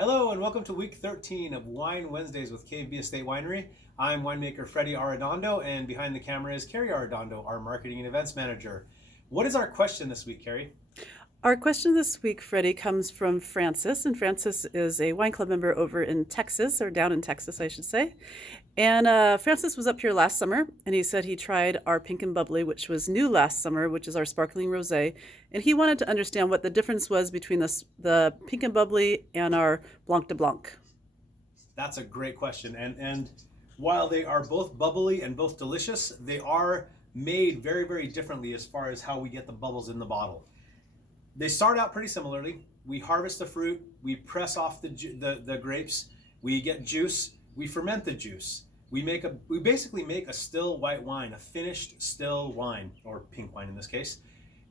Hello and welcome to week 13 of Wine Wednesdays with KB Estate Winery. I'm winemaker Freddy Arredondo, and behind the camera is Carrie Arredondo, our marketing and events manager. What is our question this week, Carrie? Our question this week, Freddie, comes from Francis, and Francis is a wine club member over in Texas, or down in Texas, I should say. And Francis was up here last summer, and he said he tried our Pink and Bubbly, which was new last summer, which is our sparkling rosé, and he wanted to understand what the difference was between the Pink and Bubbly and our Blanc de Blanc. That's a great question. And while they are both bubbly and both delicious, they are made very, very differently as far as how we get the bubbles in the bottle. They start out pretty similarly. We harvest the fruit, we press off the grapes, we get juice, we ferment the juice. We basically make a still white wine, a finished still wine, or pink wine in this case.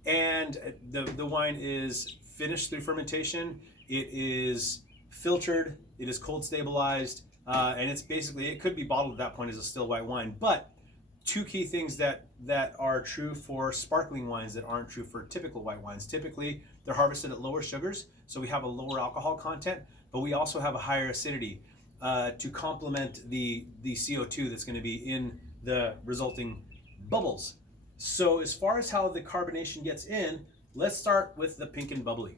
And the wine is finished through fermentation. It is filtered, it is cold stabilized, and it could be bottled at that point as a still white wine. But two key things that are true for sparkling wines that aren't true for typical white wines. Typically, they're harvested at lower sugars, so we have a lower alcohol content, but we also have a higher acidity to complement the CO2 that's going to be in the resulting bubbles. So as far as how the carbonation gets in, let's start with the Pink and Bubbly.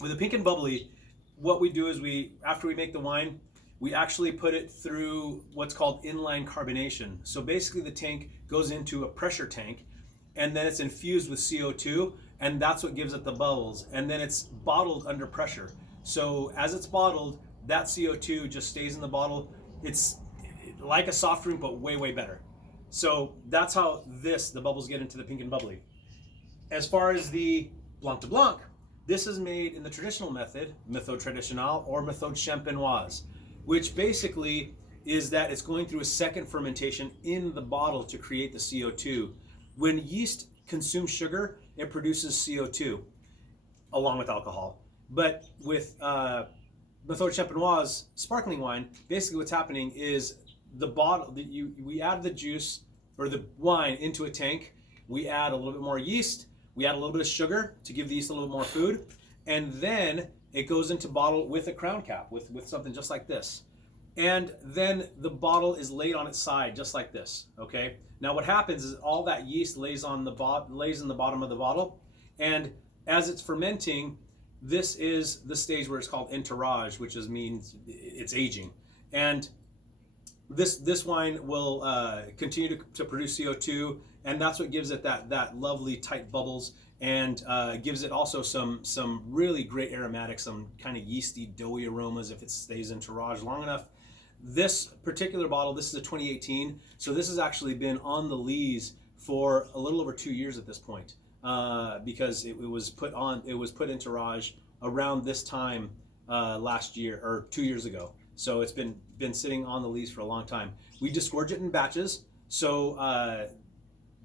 With the Pink and Bubbly, what we do is after we make the wine, we actually put it through what's called inline carbonation. So basically the tank goes into a pressure tank, and then it's infused with CO2, and that's what gives it the bubbles. And then it's bottled under pressure. So as it's bottled, that CO2 just stays in the bottle. It's like a soft drink, but way, way better. So that's how the bubbles get into the Pink and Bubbly. As far as the Blanc de Blanc, this is made in the traditional method, Methode Traditionnelle or Methode Champenoise, which basically is that it's going through a second fermentation in the bottle to create the CO2. When yeast consumes sugar, it produces CO2 along with alcohol. But with Methode Champenoise sparkling wine, basically what's happening is we add the juice or the wine into a tank, we add a little bit more yeast, we add a little bit of sugar to give the yeast a little bit more food, and then it goes into bottle with a crown cap, with something just like this. And then the bottle is laid on its side, just like this, okay? Now what happens is all that yeast lays in the bottom of the bottle, and as it's fermenting, this is the stage where it's called entourage, which means it's aging. And this wine will continue to produce CO2, and that's what gives it that lovely tight bubbles, and gives it also some really great aromatics, some kind of yeasty, doughy aromas if it stays in entourage long enough. This particular bottle, this is a 2018, so this has actually been on the lees for a little over 2 years at this point, because it was put in entourage around this time last year or 2 years ago. So it's been sitting on the lees for a long time. We disgorge it in batches. So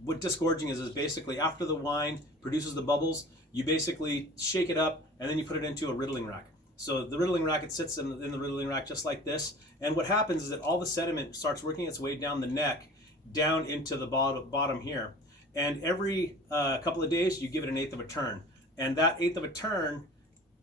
what disgorging is basically after the wine produces the bubbles, you basically shake it up and then you put it into a riddling rack. So the riddling rack, it sits in the riddling rack just like this. And what happens is that all the sediment starts working its way down the neck, down into the bottom here. And every couple of days, you give it an eighth of a turn. And that eighth of a turn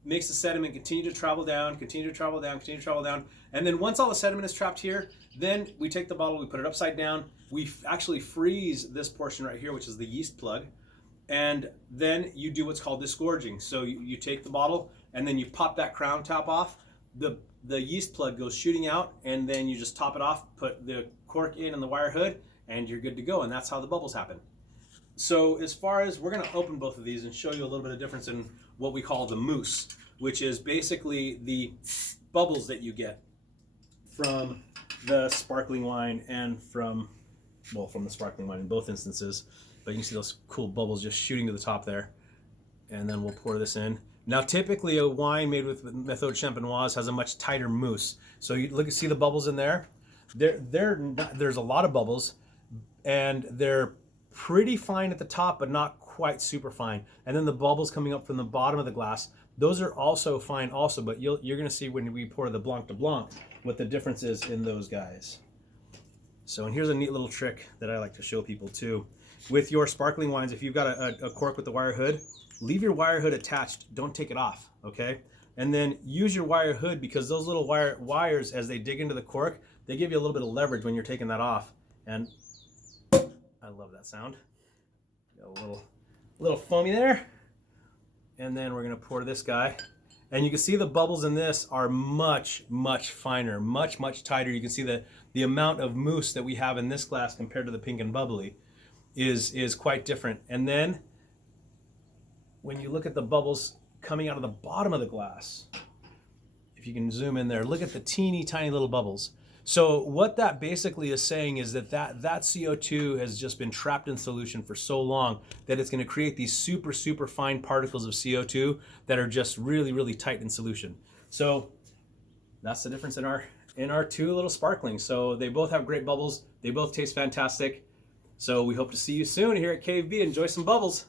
makes the sediment continue to travel down, continue to travel down, continue to travel down. And then once all the sediment is trapped here, then we take the bottle, we put it upside down. We actually freeze this portion right here, which is the yeast plug. And then you do what's called disgorging. So you take the bottle and then you pop that crown top off. The yeast plug goes shooting out, and then you just top it off, put the cork in and the wire hood, and you're good to go. And that's how the bubbles happen. So as far as, we're going to open both of these and show you a little bit of difference in what we call the mousse, which is basically the bubbles that you get from the sparkling wine and from the sparkling wine in both instances. But you can see those cool bubbles just shooting to the top there. And then we'll pour this in. Now typically a wine made with Methode Champenoise has a much tighter mousse. So you see the bubbles in there? There's a lot of bubbles, and they're pretty fine at the top, but not quite super fine. And then the bubbles coming up from the bottom of the glass, those are also fine also, but you're going to see when we pour the Blanc de Blanc what the difference is in those guys. So, and here's a neat little trick that I like to show people too. With your sparkling wines, if you've got a cork with the wire hood, leave your wire hood attached. Don't take it off, okay? And then use your wire hood, because those little wires, as they dig into the cork, they give you a little bit of leverage when you're taking that off. And I love that sound. Got a little foamy there. And then we're gonna pour this guy. And you can see the bubbles in this are much, much finer, much, much tighter. You can see that the amount of mousse that we have in this glass compared to the Pink and Bubbly is quite different. And then when you look at the bubbles coming out of the bottom of the glass, if you can zoom in there, look at the teeny tiny little bubbles. So what that basically is saying is that CO2 has just been trapped in solution for so long that it's going to create these super, super fine particles of CO2 that are just really, really tight in solution. So that's the difference in our two little sparklings. So they both have great bubbles. They both taste fantastic. So we hope to see you soon here at KV. Enjoy some bubbles.